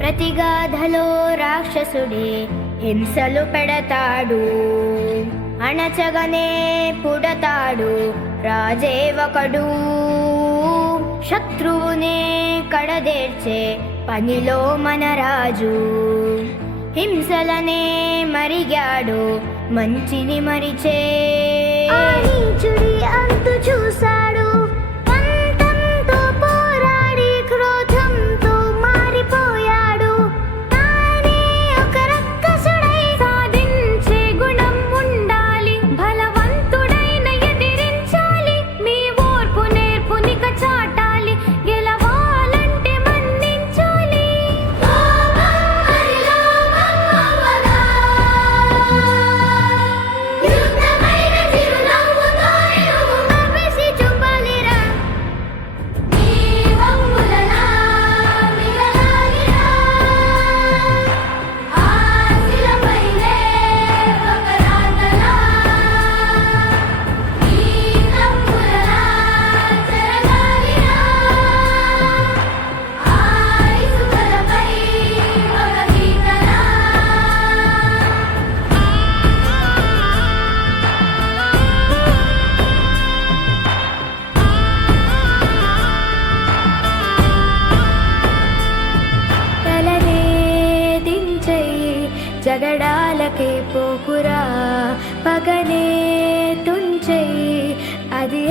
ప్రతిగాధలో రాక్షసుడే హింసలు పెడతాడు, అణచగనే పుడతాడు రాజే ఒకడు. శత్రువునే కడదేర్చే పనిలో మన రాజు, హింసలనే మరిగాడు మంచిని మరిచే. నీచుడి అంతు చూశాడు, పంతంతో పోరాడి క్రోధంతో మారిపోయాడు. తానే ఒక రక్కసుడై సాధించే గుణం ఉండాలి, బలవంతుడైన ఎదిరించాలి. మీ ఓర్పు నేర్పునిక చాటాలి, గెలవాలంటే మన్నించాలి. జగడాలకే పోకురా, పగనే తుంచెయ్యి, అది